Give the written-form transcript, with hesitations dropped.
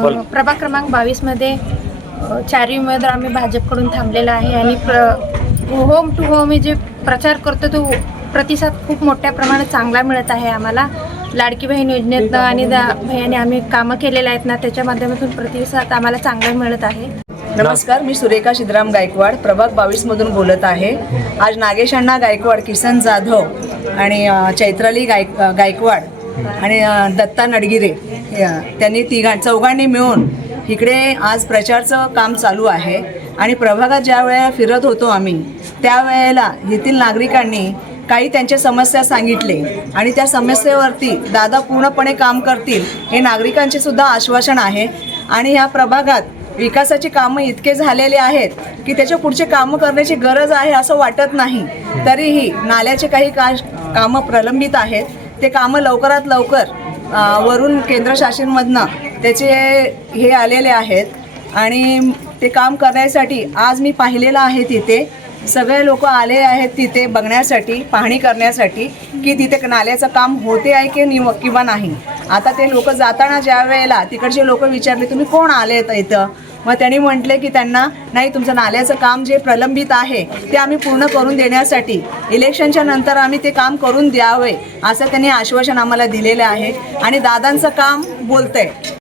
प्रभाग क्रमांक 22 मध्ये 4 उमेदवार आम्ही भाजपकडून थांबलेला आहे आणि होम टू होम जे प्रचार करतो तो प्रतिसाद खूप मोठ्या प्रमाणात चांगला मिळत आहे आम्हाला। लाडकी बहीण योजनेतनं आणि भैयाने आम्ही कामं केलेले आहेत ना, त्याच्या माध्यमातून प्रतिसाद आम्हाला चांगला मिळत आहे। नमस्कार, मी सुरेखा सिद्धराम गायकवाड प्रभाग 22 मधून बोलत आहे। आज नागेश अण्णा गायकवाड, किसन जाधव आणि चैत्राली गायकवाड आणि दत्ता नडगिरे त्यांनी चौघांनी मिळून इकडे आज प्रचाराचं काम चालू आहे। आणि प्रभागात ज्या वेळेला फिरत होतो आम्ही त्यावेळेला येथील नागरिकांनी काही त्यांच्या समस्या सांगितले आणि त्या समस्येवरती दादा पूर्णपणे काम करतील हे नागरिकांचे सुद्धा आश्वासन आहे। आणि ह्या प्रभागात विकासाची कामं इतके झालेले आहेत की त्याच्या पुढचे कामं करण्याची गरज आहे असं वाटत नाही। तरीही नाल्याचे काही कामं प्रलंबित आहेत, ते कामं लवकरात लवकर वरून केंद्र शासनमधनं त्याचे हे आलेले आहेत आणि ते काम करण्यासाठी आज मी पाहिलेलं आहे तिथे सगळे लोक आले आहेत तिथे बघण्यासाठी, पाहणी करण्यासाठी की तिथे नाल्याचं काम होते आहे की किंवा नाही। आता ते लोक जाताना ज्या वेळेला तिकडचे लोक विचारले तुम्ही कोण आलेत इथं, मग त्यांनी म्हटले की त्यांना नाही, तुमचं नाल्याचं काम जे प्रलंबित आहे ते आम्ही पूर्ण करून देण्यासाठी इलेक्शनच्या नंतर आम्ही ते काम करून द्यावे असं त्यांनी आश्वासन आम्हाला दिलेलं आहे। आणि दादांचं काम बोलतंय।